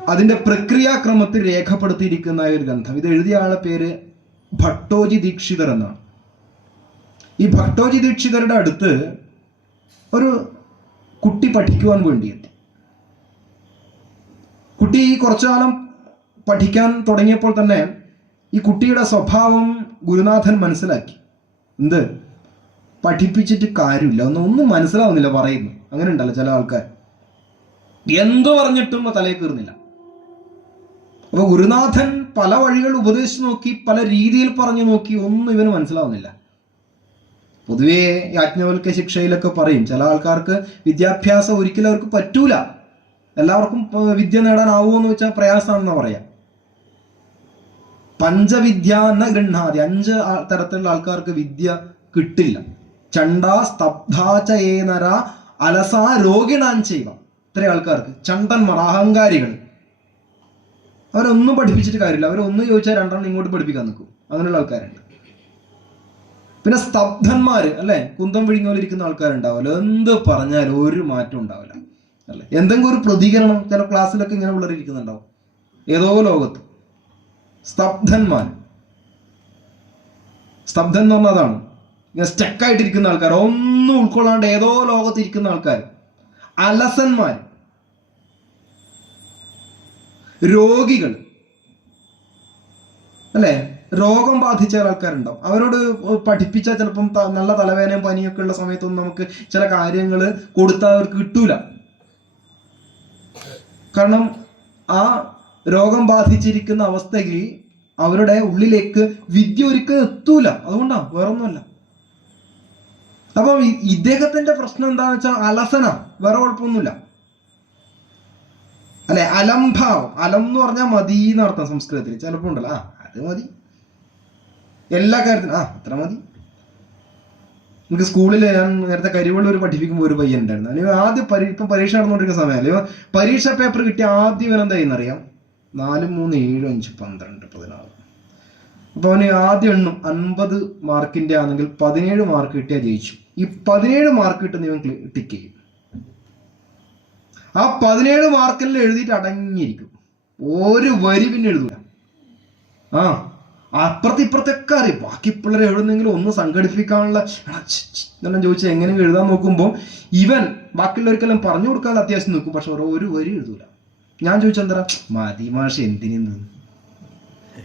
അതിന്റെ പ്രക്രിയാക്രമത്തിൽ രേഖപ്പെടുത്തിയിരിക്കുന്ന ഒരു ഗ്രന്ഥം. ഇത് എഴുതിയ ആളെ പേര് ഭട്ടോജി ദീക്ഷിതർ എന്നാണ്. ഈ ഭട്ടോജി ദീക്ഷിതരുടെ അടുത്ത് ഒരു കുട്ടി പഠിക്കുവാൻ വേണ്ടിയെത്തി കുട്ടി കുറച്ചു കാലം പഠിക്കാൻ തുടങ്ങിയപ്പോൾ തന്നെ ഈ കുട്ടിയുടെ സ്വഭാവം ഗുരുനാഥൻ മനസ്സിലാക്കി. എന്ത്? പഠിപ്പിച്ചിട്ട് കാര്യമില്ല. ഒന്നും ഒന്നും മനസ്സിലാവുന്നില്ല പറയുന്നു. അങ്ങനെ ഉണ്ടല്ലോ ചില ആൾക്കാർ. എന്തു പറഞ്ഞിട്ടും തലയിൽ കയറുന്നില്ല. അപ്പൊ ഗുരുനാഥൻ പല വഴികൾ ഉപദേശിച്ചു നോക്കി പല രീതിയിൽ പറഞ്ഞു നോക്കി ഒന്നും ഇവന് മനസ്സിലാവുന്നില്ല. പൊതുവേ യാജ്ഞവൽക്ക ശിക്ഷയിലൊക്കെ പറയും ചില ആൾക്കാർക്ക് വിദ്യാഭ്യാസം ഒരിക്കലും അവർക്ക് പറ്റൂല. എല്ലാവർക്കും വിദ്യ നേടാനാവുമോ എന്ന് വെച്ചാൽ പ്രയാസമാണെന്നാ പറയാം. പഞ്ചവിദ്യ എന്ന ഗൃഹാതി. അഞ്ച് തരത്തിലുള്ള ആൾക്കാർക്ക് വിദ്യ കിട്ടില്ല. ചണ്ട സ്തബ്ധാചയേനര അലസാ രോഗിണാൻ ചെയ്യുക ഇത്രയും ആൾക്കാർക്ക് ചണ്ടന്മാർ അഹങ്കാരികൾ. അവരൊന്നും പഠിപ്പിച്ചിട്ട് കാര്യമില്ല. അവരൊന്ന് ചോദിച്ചാൽ രണ്ടെണ്ണം ഇങ്ങോട്ട് പഠിപ്പിക്കാൻ നിൽക്കും. അങ്ങനെയുള്ള ആൾക്കാരുണ്ട്. പിന്നെ സ്തബ്ധന്മാര് അല്ലെ? കുന്തം ഇരിക്കുന്ന ആൾക്കാരുണ്ടാവില്ല. എന്ത് പറഞ്ഞാലും ഒരു മാറ്റം ഉണ്ടാവില്ല. അല്ലെ? എന്തെങ്കിലും ഒരു പ്രതികരണം ചില ക്ലാസ്സിലൊക്കെ ഇങ്ങനെ പിള്ളേർ ഇരിക്കുന്നുണ്ടാവും. ഏതോ ലോകത്ത്. സ്തബ്ധന്മാർ സ്തബ്ധൻ എന്ന് പറഞ്ഞാൽ അതാണ്. ഇങ്ങനെ സ്റ്റക്കായിട്ടിരിക്കുന്ന ആൾക്കാർ ഒന്നും ഉൾക്കൊള്ളാണ്ട് ഏതോ ലോകത്ത് ഇരിക്കുന്ന ആൾക്കാർ. അലസന്മാർ. രോഗികൾ. അല്ലേ? രോഗം ബാധിച്ച ആൾക്കാരുണ്ടാവും. അവരോട് പഠിപ്പിച്ച ചിലപ്പം നല്ല തലവേദനയും പനിയൊക്കെ ഉള്ള സമയത്തൊന്നും നമുക്ക് ചില കാര്യങ്ങൾ കൊടുത്താൽ അവർക്ക് കിട്ടൂല. കാരണം ആ രോഗം ബാധിച്ചിരിക്കുന്ന അവസ്ഥയിൽ അവരുടെ ഉള്ളിലേക്ക് വിദ്യ ഒരിക്കലും എത്തൂല. അതുകൊണ്ടാണ് വേറൊന്നുമല്ല. അപ്പം ഇദ്ദേഹത്തിന്റെ പ്രശ്നം എന്താന്ന് വെച്ചാൽ അലസന വേറെ കുഴപ്പമൊന്നുമില്ല. അല്ലെ അലംഭാവം. അലം എന്ന് പറഞ്ഞാൽ മതി എന്നർത്ഥം സംസ്കൃതത്തിൽ ചിലപ്പോൾ ഉണ്ടല്ലോ. ആ അത് മതി. എല്ലാ കാര്യത്തിനും ആ അത്ര മതി. എനിക്ക് സ്കൂളിൽ ഞാൻ നേരത്തെ കരിവള്ളൂർ പഠിപ്പിക്കുമ്പോൾ ഒരു പയ്യൻ ഉണ്ടായിരുന്നു. അല്ലെങ്കിൽ ആദ്യം പരീ ഇപ്പം പരീക്ഷ നടന്നുകൊണ്ടിരിക്കുന്ന സമയമല്ലേ പരീക്ഷ പേപ്പർ കിട്ടിയ ആദ്യം ഇവൻ എന്തായിരുന്നു അറിയാം നാല് മൂന്ന് ഏഴ് അഞ്ച് പന്ത്രണ്ട് പതിനാറ്. അപ്പൊ അവന് ആദ്യം എണ്ണും അൻപത് മാർക്കിന്റെ ആണെങ്കിൽ പതിനേഴ് മാർക്ക് കിട്ടിയാൽ ജയിച്ചു. ഈ പതിനേഴ് മാർക്ക് കിട്ടുന്ന ഇവൻ ടിക്ക് ചെയ്യും. ആ പതിനേഴ് മാർക്കെല്ലാം എഴുതിയിട്ട് അടങ്ങിയിരിക്കും. ഒരു വരി പിന്നെ എഴുതൂല. ആ അപ്പുറത്ത് ഇപ്പുറത്തൊക്കെ ബാക്കി പിള്ളേരെ എഴുതുന്നെങ്കിലും ഒന്ന് സംഘടിപ്പിക്കാനുള്ള എന്നെല്ലാം ചോദിച്ചാൽ എങ്ങനെയെങ്കിലും എഴുതാൻ നോക്കുമ്പോൾ ഇവൻ ബാക്കിയുള്ളവർക്കെല്ലാം പറഞ്ഞു കൊടുക്കാൻ അത്യാവശ്യം നോക്കും. പക്ഷെ ഒരു- ഒരു വരി എഴുതൂല. ഞാൻ ചോദിച്ചെന്തരാ മതി മാഷ്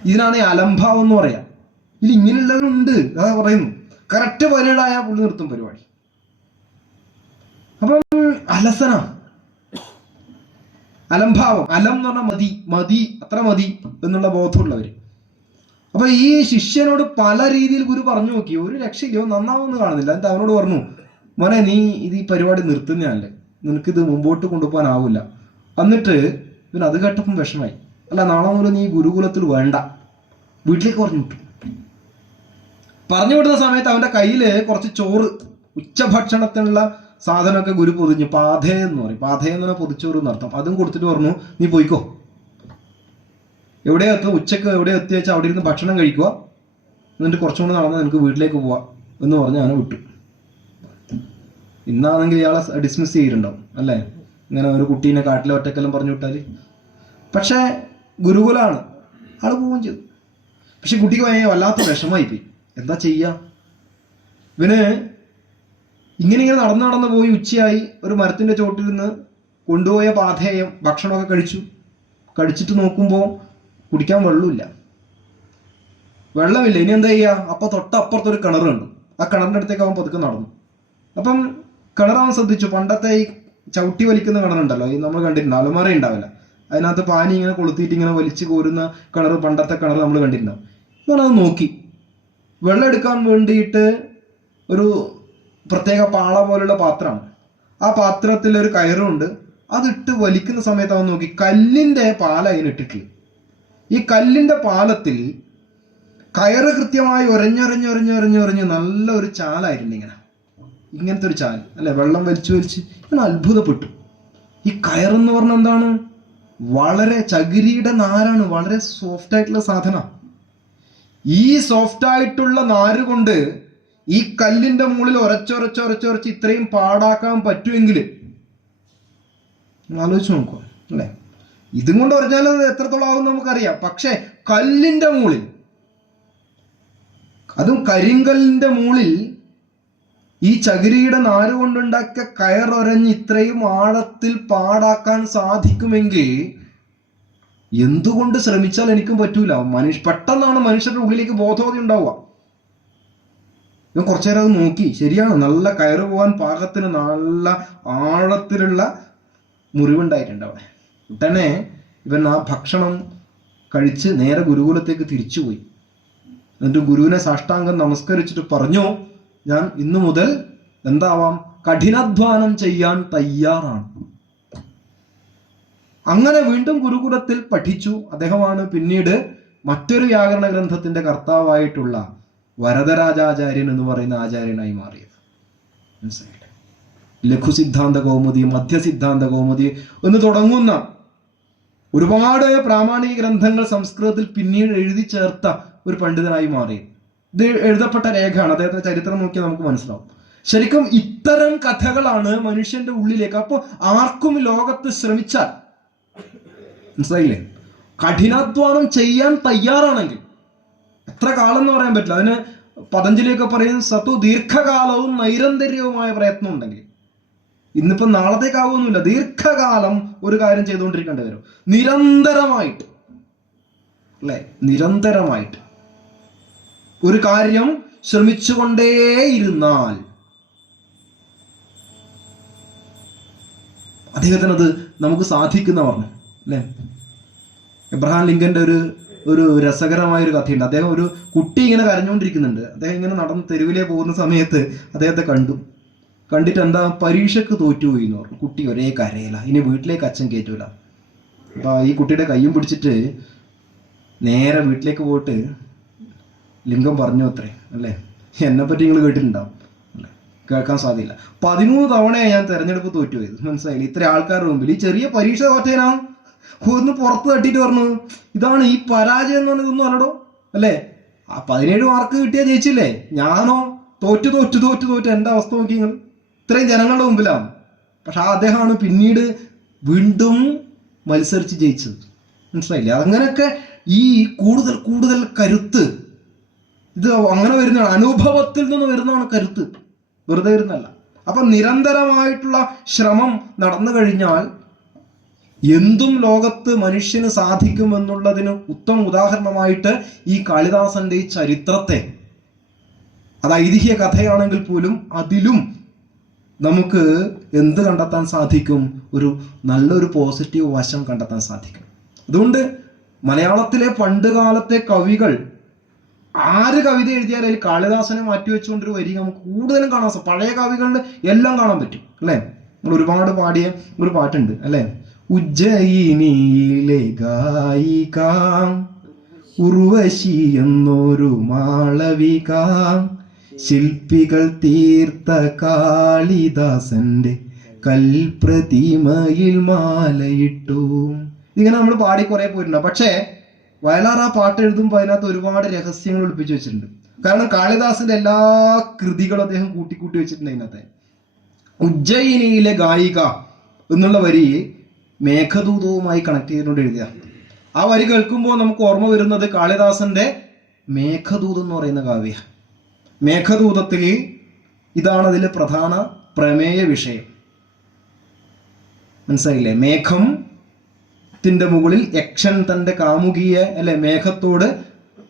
ഇതിനാണ് അലംഭാവം എന്ന് പറയാം. ഇതിൽ ഇങ്ങനെയുള്ളവരുണ്ട്. അതാ പറയുന്നു. കറക്റ്റ് പരേഡായ പുള്ളി നിർത്തും പരിപാടി. അപ്പം അലസന. അലംഭാവം. അലം എന്ന് പറഞ്ഞാൽ മതി മതി അത്ര മതി എന്നുള്ള ബോധമുള്ളവര്. അപ്പൊ ഈ ശിഷ്യനോട് പല രീതിയിൽ ഗുരു പറഞ്ഞു നോക്കി. ഒരു രക്ഷയില്ലയോ നന്നാവുമെന്ന് കാണുന്നില്ല. എന്നിട്ട് അവനോട് പറഞ്ഞു മോനെ നീ ഇത് ഈ പരിപാടി നിർത്തുന്നതല്ലേ? നിനക്കിത് മുമ്പോട്ട് കൊണ്ടുപോകാനാവില്ല. എന്നിട്ട് പിന്നെ അത് കേട്ടപ്പം വിഷമായി അല്ല നാളെ മുതൽ നീ ഗുരുകുലത്തിൽ വേണ്ട. വീട്ടിലേക്ക് പറഞ്ഞു വിട്ടു. പറഞ്ഞു വിടുന്ന സമയത്ത് അവന്റെ കയ്യിൽ കുറച്ച് ചോറ് ഉച്ചഭക്ഷണത്തിനുള്ള സാധനമൊക്കെ ഗുരു പൊതിഞ്ഞു. പാധേ എന്ന് പറയും. പാധേ എന്ന് പറഞ്ഞാൽ പൊതിച്ചോറ് എന്നർത്ഥം അതും കൊടുത്തിട്ട് പറഞ്ഞു നീ പോയിക്കോ. എവിടെ എത്തും ഉച്ചയ്ക്ക് എവിടെ എത്തി വെച്ചാൽ അവിടെ ഇരുന്ന് ഭക്ഷണം കഴിക്കുക. എന്നിട്ട് കുറച്ചും കൂടെ നടന്ന് നിനക്ക് വീട്ടിലേക്ക് പോവാം. എന്ന് പറഞ്ഞ് അവനെ വിട്ടു. ഇന്നാണെങ്കിൽ ഇയാളെ ഡിസ്മിസ് ചെയ്തിട്ടുണ്ടാവും അല്ലേ? ഇങ്ങനെ ഒരു കുട്ടീനെ കാട്ടിലെ ഒറ്റക്കെല്ലാം പറഞ്ഞു വിട്ടാൽ. പക്ഷേ ഗുരുകുലാണ് ആൾ പോവുകയും ചെയ്തു. പക്ഷെ കുട്ടിക്ക് വല്ലാത്ത വിഷമായി പോയി. എന്താ ചെയ്യാ? ഇവന് ഇങ്ങനെ ഇങ്ങനെ നടന്നു നടന്ന് പോയി ഉച്ചയായി. ഒരു മരത്തിന്റെ ചോട്ടിൽ നിന്ന് കൊണ്ടുപോയ പാഥേയം ഭക്ഷണമൊക്കെ കഴിച്ചു. കഴിച്ചിട്ട് നോക്കുമ്പോൾ കുടിക്കാൻ വെള്ളമില്ല. വെള്ളമില്ല. ഇനി എന്താ ചെയ്യുക അപ്പോൾ തൊട്ടപ്പുറത്തൊരു കിണർ കണ്ടു. ആ കിണറിന്റെ അടുത്തേക്ക് അവൻ പതുക്കെ നടന്നു. അപ്പം കിണർ ശ്രദ്ധിച്ചു. പണ്ടത്തെ ഈ ചവിട്ടി വലിക്കുന്ന കിണറുണ്ടല്ലോ. ഈ നമ്മൾ കണ്ടിട്ടുണ്ട്. അലമാര ഉണ്ടാവില്ല. അതിനകത്ത് പാനി ഇങ്ങനെ കൊളുത്തിയിട്ട് ഇങ്ങനെ വലിച്ചു കോരുന്ന കിണർ പണ്ടത്തെ കിണർ നമ്മൾ കണ്ടിട്ടുണ്ടാവും ഇവനത് നോക്കി. വെള്ളം എടുക്കാൻ വേണ്ടിയിട്ട് ഒരു പ്രത്യേക പാള പോലുള്ള പാത്രമാണ് ആ പാത്രത്തിൽ ഒരു കയറുണ്ട്. അതിട്ട് വലിക്കുന്ന സമയത്ത് അവൻ നോക്കി കല്ലിന്റെ പാല അതിനിട്ടിട്ടില്ല. ഈ കല്ലിന്റെ പാലത്തിൽ കയറ് കൃത്യമായി ഒരഞ്ഞൊരഞ്ഞൊരഞ്ഞൊരഞ്ഞൊരഞ്ഞ് നല്ല ഒരു ചാലായിരുന്നു ഇങ്ങനെ. ഇങ്ങനത്തെ ഒരു ചാൽ അല്ലെ? വെള്ളം വലിച്ചു വലിച്ച് ഇങ്ങനെ അത്ഭുതപ്പെട്ടു. ഈ കയറെന്ന് പറഞ്ഞ എന്താണ്? വളരെ ചകിരിയുടെ നാരാണ്. വളരെ സോഫ്റ്റ് ആയിട്ടുള്ള സാധനം. ഈ സോഫ്റ്റ് ആയിട്ടുള്ള നാര് കൊണ്ട് ഈ കല്ലിന്റെ മുകളിൽ ഒരച്ചൊരച്ചൊരച്ചൊരച്ച് ഇത്രയും പാടാക്കാൻ പറ്റുമെങ്കിൽ ആലോചിച്ച് നോക്കുക അല്ലേ? ഇതും കൊണ്ട് ഉറച്ചാൽ അത് എത്രത്തോളം ആവും നമുക്കറിയാം. പക്ഷെ കല്ലിന്റെ മുകളിൽ അതും കരിങ്കല്ലിന്റെ മുകളിൽ ഈ ചകിരിയുടെ നാര് കൊണ്ടുണ്ടാക്കിയ കയറൊരഞ്ഞ് ഇത്രയും ആഴത്തിൽ പാടാക്കാൻ സാധിക്കുമെങ്കിൽ എന്തുകൊണ്ട് ശ്രമിച്ചാൽ എനിക്കും പറ്റൂല? മനുഷ്യ പെട്ടെന്നാണ് മനുഷ്യരുടെ ഉള്ളിലേക്ക് ബോധവതി ഉണ്ടാവുക. ഞാൻ കുറച്ചു നേരം അത് നോക്കി. ശരിയാണ് നല്ല കയറ് പോകാൻ പാകത്തിന് നല്ല ആഴത്തിലുള്ള മുറിവുണ്ടായിട്ടുണ്ട് അവിടെ. ഉടനെ ഇവൻ ആ ഭക്ഷണം കഴിച്ച് നേരെ ഗുരുകുലത്തേക്ക് തിരിച്ചുപോയി. എന്നിട്ട് ഗുരുവിനെ സാഷ്ടാംഗം നമസ്കരിച്ചിട്ട് പറഞ്ഞു ഞാൻ ഇന്നു മുതൽ എന്താവാം? കഠിനാധ്വാനം ചെയ്യാൻ തയ്യാറാണ്. അങ്ങനെ വീണ്ടും ഗുരുകുലത്തിൽ പഠിച്ചു. അദ്ദേഹമാണ് പിന്നീട് മറ്റൊരു വ്യാകരണ ഗ്രന്ഥത്തിന്റെ കർത്താവായിട്ടുള്ള വരദരാജാചാര്യൻ എന്ന് പറയുന്ന ആചാര്യനായി മാറിയത്. മനസ്സിലായില്ലേ? ലഘു സിദ്ധാന്ത കൗമുദി മധ്യസിദ്ധാന്ത കൗമുദി എന്ന് തുടങ്ങുന്ന ഒരുപാട് പ്രാമാണിക ഗ്രന്ഥങ്ങൾ സംസ്കൃതത്തിൽ പിന്നീട് എഴുതി ചേർത്ത ഒരു പണ്ഡിതനായി മാറി. ഇത് എഴുതപ്പെട്ട രേഖയാണ്. അദ്ദേഹത്തിന്റെ ചരിത്രം നോക്കിയാൽ നമുക്ക് മനസ്സിലാവും. ശരിക്കും ഇത്തരം കഥകളാണ് മനുഷ്യന്റെ ഉള്ളിലേക്ക്. അപ്പോൾ ആർക്കും ലോകത്ത് ശ്രമിച്ചാൽ മനസ്സിലായില്ലേ? കഠിനാധ്വാനം ചെയ്യാൻ തയ്യാറാണെങ്കിൽ എത്ര കാലം എന്ന് പറയാൻ പറ്റില്ല. അതിന് പതഞ്ജലിയൊക്കെ പറയും സത്തു ദീർഘകാലവും നൈരന്തര്യവുമായ പ്രയത്നം ഉണ്ടെങ്കിൽ ഇന്നിപ്പോ നാളത്തേക്കാവുന്നില്ല ദീർഘകാലം ഒരു കാര്യം ചെയ്തുകൊണ്ടിരിക്കേണ്ടി വരും. നിരന്തരമായിട്ട്. അല്ലെ? നിരന്തരമായിട്ട്. ഒരു കാര്യം ശ്രമിച്ചുകൊണ്ടേയിരുന്നാൽ അദ്ദേഹത്തിന് അത് നമുക്ക് സാധിക്കുന്ന പറഞ്ഞു അല്ലേ? എബ്രഹാം ലിങ്കന്റെ ഒരു ഒരു രസകരമായ ഒരു കഥയുണ്ട്. അദ്ദേഹം ഒരു കുട്ടി ഇങ്ങനെ കരഞ്ഞുകൊണ്ടിരിക്കുന്നുണ്ട്. അദ്ദേഹം ഇങ്ങനെ നടന്ന് തെരുവിലേ പോകുന്ന സമയത്ത് അദ്ദേഹത്തെ കണ്ടു. കണ്ടിട്ട് എന്താ പരീക്ഷക്ക് തോറ്റുപോയി എന്ന് പറഞ്ഞു. കുട്ടി ഒരേ കരയില. ഇനി വീട്ടിലേക്ക് അച്ഛൻ കയറ്റൂല അപ്പൊ ഈ കുട്ടിയുടെ കയ്യും പിടിച്ചിട്ട് നേരെ വീട്ടിലേക്ക് പോയിട്ട് ലിംഗം പറഞ്ഞു അത്രേ അല്ലേ? എന്നെ പറ്റി നിങ്ങൾ കേട്ടിട്ടുണ്ടാവും അല്ലേ? കേൾക്കാൻ സാധ്യല്ല. പതിമൂന്ന് തവണയാണ് ഞാൻ തിരഞ്ഞെടുപ്പ് തോറ്റുപോയത്. മനസ്സിലായില്ല? ഇത്ര ആൾക്കാരുടെ മുമ്പിൽ. ഈ ചെറിയ പരീക്ഷ തോറ്റേനാ ഒന്ന് പുറത്ത് തട്ടിയിട്ട് പറഞ്ഞു ഇതാണ് ഈ പരാജയം എന്ന് പറഞ്ഞത് ഒന്നും അല്ലടോ അല്ലേ? ആ പതിനേഴ് മാർക്ക് കിട്ടിയാ ജയിച്ചില്ലേ? ഞാനോ? തോറ്റു തോറ്റു തോറ്റു തോറ്റു. എന്റെ അവസ്ഥ നോക്കി നിങ്ങൾ? ഇത്രയും ജനങ്ങളുടെ മുമ്പിലാണ്. പക്ഷെ അദ്ദേഹമാണ് പിന്നീട് വീണ്ടും മത്സരിച്ച് ജയിച്ചത്. മനസ്സിലായില്ലേ? അങ്ങനെയൊക്കെ ഈ കൂടുതൽ കൂടുതൽ കരുത്ത് ഇത് അങ്ങനെ വരുന്നതാണ്. അനുഭവത്തിൽ നിന്ന് വരുന്നതാണ് കരുത്ത്. വെറുതെ വരുന്നതല്ല. അപ്പൊ നിരന്തരമായിട്ടുള്ള ശ്രമം നടന്നു കഴിഞ്ഞാൽ എന്തും ലോകത്ത് മനുഷ്യന് സാധിക്കുമെന്നുള്ളതിന് ഉത്തമ ഉദാഹരണമായിട്ട് ഈ കാളിദാസന്റെ ഈ ചരിത്രത്തെ അത് ഐതിഹ്യ കഥയാണെങ്കിൽ പോലും അതിലും നമുക്ക് എന്ത് കണ്ടെത്താൻ സാധിക്കും? ഒരു നല്ലൊരു പോസിറ്റീവ് വശം കണ്ടെത്താൻ സാധിക്കും അതുകൊണ്ട് മലയാളത്തിലെ പണ്ടുകാലത്തെ കവികൾ ആര് കവിത എഴുതിയാലും അതിൽ കാളിദാസനെ മാറ്റി വെച്ചുകൊണ്ടൊരു വരി നമുക്ക് കൂടുതലും കാണാൻ പഴയ കവികളുടെ എല്ലാം കാണാൻ പറ്റും അല്ലേ? നമ്മൾ ഒരുപാട് പാടിയ ഒരു പാട്ടുണ്ട് അല്ലേ? ഉജ്ജയിനിയിലെ ഗായിക ഉർവശി എന്നൊരു മാളവിക. ശില്പികൾ തീർത്ത കാളിദാസന്റെ കൽപ്രതിമയിൽ മാലയിട്ടു. ഇങ്ങനെ നമ്മൾ പാടി കുറെ പോയിട്ടുണ്ട്. പക്ഷേ വയലാർ ആ പാട്ട് എഴുതുമ്പോൾ അതിനകത്ത് ഒരുപാട് രഹസ്യങ്ങൾ ഒളിപ്പിച്ചു വെച്ചിട്ടുണ്ട്. കാരണം കാളിദാസന്റെ എല്ലാ കൃതികളും അദ്ദേഹം കൂട്ടിക്കൂട്ടി വെച്ചിട്ടുണ്ട് അതിനകത്ത്. ഉജ്ജയിനിയിലെ ഗായിക എന്നുള്ള വരി മേഘദൂതവുമായി കണക്ട് ചെയ്തുകൊണ്ട് എഴുതിയ. ആ വരി കേൾക്കുമ്പോൾ നമുക്ക് ഓർമ്മ വരുന്നത് കാളിദാസന്റെ മേഘദൂതം എന്ന് പറയുന്ന കാവ്യ. മേഘദൂതത്തിൽ ഇതാണ് അതിലെ പ്രധാന പ്രമേയ വിഷയം. മനസ്സിലായില്ലേ? മേഘം ത്തിന്റെ മുകളിൽ യക്ഷൻ തന്റെ കാമുകിയെ അല്ലെ മേഘത്തോട്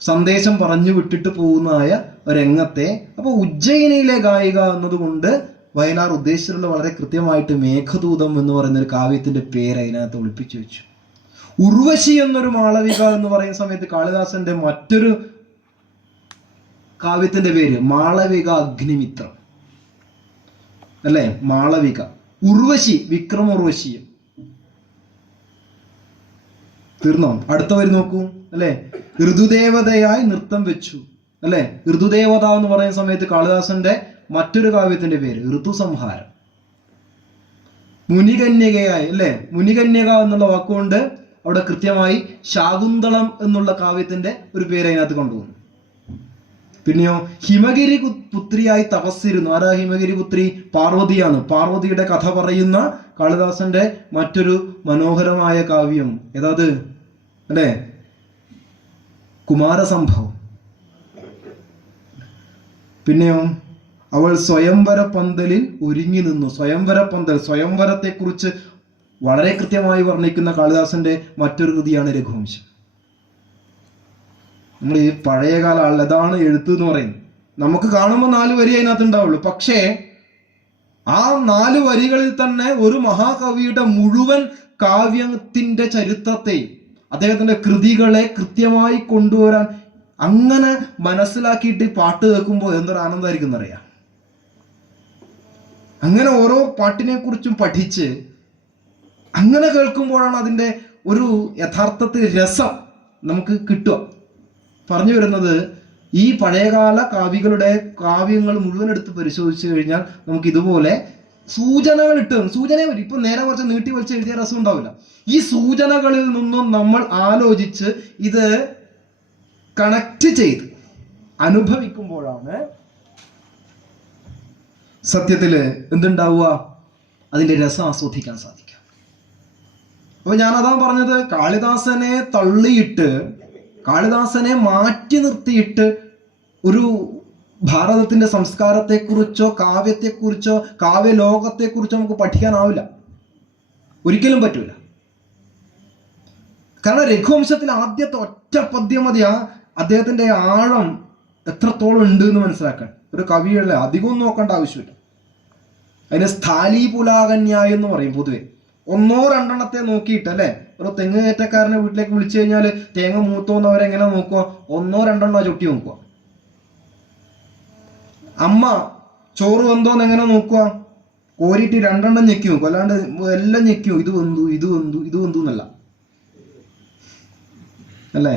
സന്ദേശം പറഞ്ഞു വിട്ടിട്ട് പോകുന്നതായ രംഗത്തെ അപ്പൊ ഉജ്ജയിനിയിലെ ഗായിക എന്നതുകൊണ്ട് വയലാർ ഉദ്ദേശിച്ചിട്ടുള്ള വളരെ കൃത്യമായിട്ട് മേഘദൂതം എന്ന് പറയുന്ന ഒരു കാവ്യത്തിന്റെ പേര് അതിനകത്ത് ഒളിപ്പിച്ചു വെച്ചു. ഉർവശി എന്നൊരു മാളവിക എന്ന് പറയുന്ന സമയത്ത് കാളിദാസന്റെ മറ്റൊരു കാവ്യത്തിന്റെ പേര് മാളവിക അഗ്നിമിത്രം. അല്ലേ? മാളവിക. ഉർവശി വിക്രമ ഉർവശി തീർന്നോ? അടുത്ത വരി നോക്കൂ. അല്ലേ? ഋതുദേവതയായി നൃത്തം വെച്ചു. അല്ലേ? ഋതുദേവത എന്ന് പറയുന്ന സമയത്ത് കാളിദാസന്റെ മറ്റൊരു കാവ്യത്തിന്റെ പേര് ഋതുസംഹാരം. മുനികന്യകയായി അല്ലേ? മുനികന്യക എന്നുള്ള വാക്കുകൊണ്ട് അവിടെ കൃത്യമായി ശാകുന്തളം എന്നുള്ള കാവ്യത്തിന്റെ ഒരു പേര് അതിനകത്ത് കൊണ്ടുവന്നു. പിന്നെയോ ഹിമഗിരി പുത്രിയായി തപസ്സിരുന്നു. ആരാ ഹിമഗിരി പുത്രി? പാർവതിയാണ്. പാർവതിയുടെ കഥ പറയുന്ന കാളിദാസന്റെ മറ്റൊരു മനോഹരമായ കാവ്യം. ഏതാത്? അല്ലേ? കുമാരസംഭവം. പിന്നെയോ അവൾ സ്വയംവര പന്തലിൽ ഒരുങ്ങി നിന്നു. സ്വയംവര പന്തൽ സ്വയംവരത്തെക്കുറിച്ച് വളരെ കൃത്യമായി വർണിക്കുന്ന കാളിദാസന്റെ മറ്റൊരു കൃതിയാണ് രഘുവംശം. നമ്മൾ ഈ പഴയകാല ആൾ അതാണ് എഴുത്ത് എന്ന് പറയുന്നത്. നമുക്ക് കാണുമ്പോൾ നാല് വരി അതിനകത്ത് ഉണ്ടാവുള്ളൂ. പക്ഷേ ആ നാല് വരികളിൽ തന്നെ ഒരു മഹാകവിയുടെ മുഴുവൻ കാവ്യത്തിന്റെ ചരിത്രത്തെയും അദ്ദേഹത്തിന്റെ കൃതികളെ കൃത്യമായി കൊണ്ടുവരാൻ അങ്ങനെ മനസ്സിലാക്കിയിട്ട് പാട്ട് കേൾക്കുമ്പോൾ എന്തൊരു ആനന്ദമായിരിക്കും എന്നറിയാം. അങ്ങനെ ഓരോ പാട്ടിനെ കുറിച്ചും പഠിച്ച് അങ്ങനെ കേൾക്കുമ്പോഴാണ് അതിന്റെ ഒരു യഥാർത്ഥത്തിൽ രസം നമുക്ക് കിട്ടുക. പറഞ്ഞു വരുന്നത് ഈ പഴയകാല കാവ്യങ്ങളുടെ കാവ്യങ്ങൾ മുഴുവൻ എടുത്ത് പരിശോധിച്ചു കഴിഞ്ഞാൽ നമുക്ക് ഇതുപോലെ സൂചനകൾ ഇട്ട് സൂചന ഇപ്പൊ നേരെ കുറച്ച് നീട്ടി വലിച്ച് എഴുതിയ രസം ഉണ്ടാവില്ല. ഈ സൂചനകളിൽ നിന്നും നമ്മൾ ആലോചിച്ച് ഇത് കണക്ട് ചെയ്ത് അനുഭവിക്കുമ്പോഴാണ് സത്യത്തിൽ എന്തുണ്ടാവുക? അതിന്റെ രസം ആസ്വദിക്കാൻ സാധിക്കുക അപ്പൊ ഞാൻ അതാ പറഞ്ഞത് കാളിദാസനെ തള്ളിയിട്ട് കാളിദാസനെ മാറ്റി നിർത്തിയിട്ട് ഒരു ഭാരതത്തിന്റെ സംസ്കാരത്തെക്കുറിച്ചോ കാവ്യത്തെക്കുറിച്ചോ കാവ്യ ലോകത്തെക്കുറിച്ചോ നമുക്ക് പഠിക്കാനാവില്ല. ഒരിക്കലും പറ്റൂല. കാരണം രഘുവംശത്തിൽ ആദ്യത്തെ ഒറ്റ പദ്യം മതി അദ്ദേഹത്തിന്റെ ആഴം എത്രത്തോളം ഉണ്ട് എന്ന് മനസ്സിലാക്കാൻ. ഒരു കവിയുടെ അധികം നോക്കേണ്ട ആവശ്യമില്ല. അതിന് സ്ഥാലി പുലാകന്യായ എന്ന് പറയും പൊതുവെ. ഒന്നോ രണ്ടെണ്ണത്തെ നോക്കിയിട്ട് അല്ലെ? ഒരു തെങ്ങ് കയറ്റക്കാരനെ വീട്ടിലേക്ക് വിളിച്ചു കഴിഞ്ഞാൽ തേങ്ങ മൂത്തോന്ന് അവരെങ്ങനെ നോക്കുക ഒന്നോ രണ്ടെണ്ണോ ചുട്ടി നോക്കുക അമ്മ ചോറ് വെന്തോന്ന് എങ്ങനെ നോക്കുക കോരിയിട്ട് രണ്ടെണ്ണം ഞെക്കി നോക്കും. അല്ലാണ്ട് എല്ലാം ഞെക്കിയോ? ഇത് വെന്തു ഇത് വെന്തു ഇത് വെന്തു എന്നല്ല. അല്ലേ?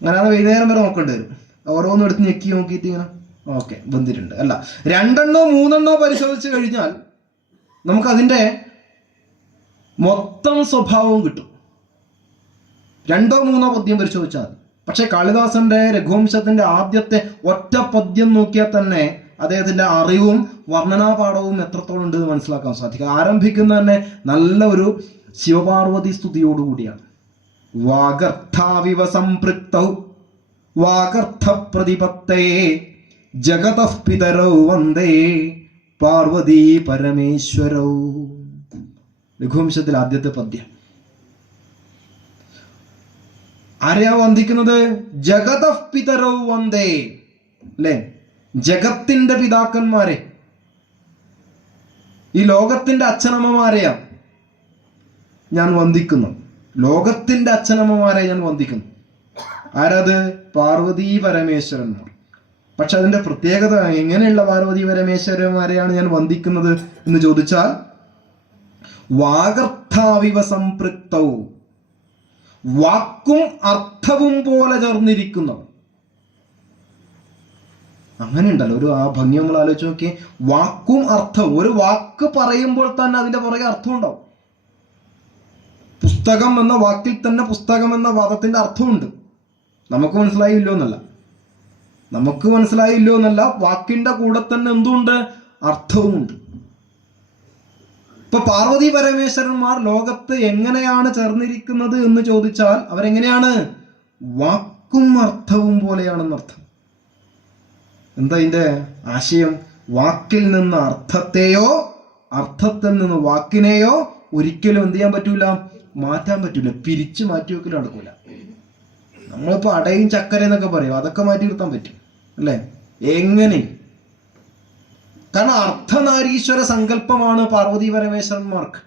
അങ്ങനെ വൈകുന്നേരം വരെ നോക്കേണ്ടി വരും. ഓരോന്നും എടുത്ത് ഞെക്കി നോക്കിയിട്ട് ഇങ്ങനെ. ഓക്കെ വന്നിട്ടുണ്ട്. അല്ല രണ്ടെണ്ണോ മൂന്നെണ്ണോ പരിശോധിച്ച് കഴിഞ്ഞാൽ നമുക്ക് അതിന്റെ മൊത്തം സ്വഭാവവും കിട്ടും. രണ്ടോ മൂന്നോ പദ്യം പരിശോധിച്ചാൽ മതി. പക്ഷെ കാളിദാസന്റെ രഘുവംശത്തിന്റെ ആദ്യത്തെ ഒറ്റ പദ്യം നോക്കിയാൽ തന്നെ അദ്ദേഹത്തിന്റെ അറിവും വർണനാപാഠവും എത്രത്തോളം ഉണ്ട് എന്ന് മനസ്സിലാക്കാൻ സാധിക്കും. ആരംഭിക്കുന്ന തന്നെ നല്ല ഒരു ശിവപാർവതി സ്തുതിയോടുകൂടിയാണ് വാഗർത്ഥാവിവ സംപൃക്തൗ വാഗർത്ഥ പ്രതിപത്തേ ജഗതഃ വന്ദേ പാർവതി പരമേശ്വരൗ. രഘുവംശത്തിൽ ആദ്യത്തെ പദ്യം. ആരെയാ വന്ദിക്കുന്നത്? ജഗതഃ വന്ദേ. അല്ലേ? ജഗത്തിന്റെ പിതാക്കന്മാരെ. ഈ ലോകത്തിന്റെ അച്ഛനമ്മമാരെയാ ഞാൻ വന്ദിക്കുന്നു ലോകത്തിന്റെ അച്ഛനമ്മമാരെ ഞാൻ വന്ദിക്കുന്നു. ആരത്? പാർവതി പരമേശ്വരന്മാർ. പക്ഷെ അതിന്റെ പ്രത്യേകത എങ്ങനെയുള്ള പാർവതി പരമേശ്വരന്മാരെയാണ് ഞാൻ വന്ദിക്കുന്നത് എന്ന് ചോദിച്ചാൽ വാഗർത്ഥാവിവ സംപൃക്തവും വാക്കും അർത്ഥവും പോലെ ചേർന്നിരിക്കുന്നു. അങ്ങനെ ഉണ്ടല്ലോ ഒരു ആ ഭംഗി നമ്മൾ ആലോചിച്ച് നോക്കി വാക്കും അർത്ഥവും ഒരു വാക്ക് പറയുമ്പോൾ തന്നെ അതിന്റെ പുറകെ അർത്ഥം ഉണ്ടാവും. പുസ്തകം എന്ന വാക്കിൽ തന്നെ പുസ്തകം എന്ന വാദത്തിന്റെ അർത്ഥമുണ്ട്. നമുക്ക് മനസ്സിലായില്ലോ എന്നല്ല. നമുക്ക് മനസ്സിലായില്ലോ എന്നല്ല വാക്കിന്റെ കൂടെ തന്നെ എന്തുണ്ട്? അർത്ഥവുമുണ്ട്. ഇപ്പൊ പാർവതി പരമേശ്വരന്മാർ ലോകത്ത് എങ്ങനെയാണ് ചേർന്നിരിക്കുന്നത് എന്ന് ചോദിച്ചാൽ അവരെങ്ങനെയാണ്? വാക്കും അർത്ഥവും പോലെയാണെന്നർത്ഥം എന്താ ഇതിന്റെ ആശയം? വാക്കിൽ നിന്ന് അർത്ഥത്തെയോ അർത്ഥത്തിൽ നിന്ന് വാക്കിനെയോ ഒരിക്കലും എന്ത് ചെയ്യാൻ പറ്റൂല? മാറ്റാൻ പറ്റൂല. പിരിച്ചു മാറ്റി വെക്കലും നടക്കൂല. നമ്മളിപ്പോ അടയും ചക്കര എന്നൊക്കെ പറയും. അതൊക്കെ മാറ്റി നിർത്താൻ പറ്റും. അല്ലേ? എങ്ങനെ? കാരണം അർദ്ധനാരീശ്വര സങ്കല്പമാണ് പാർവതി പരമേശ്വരന്മാർക്ക്.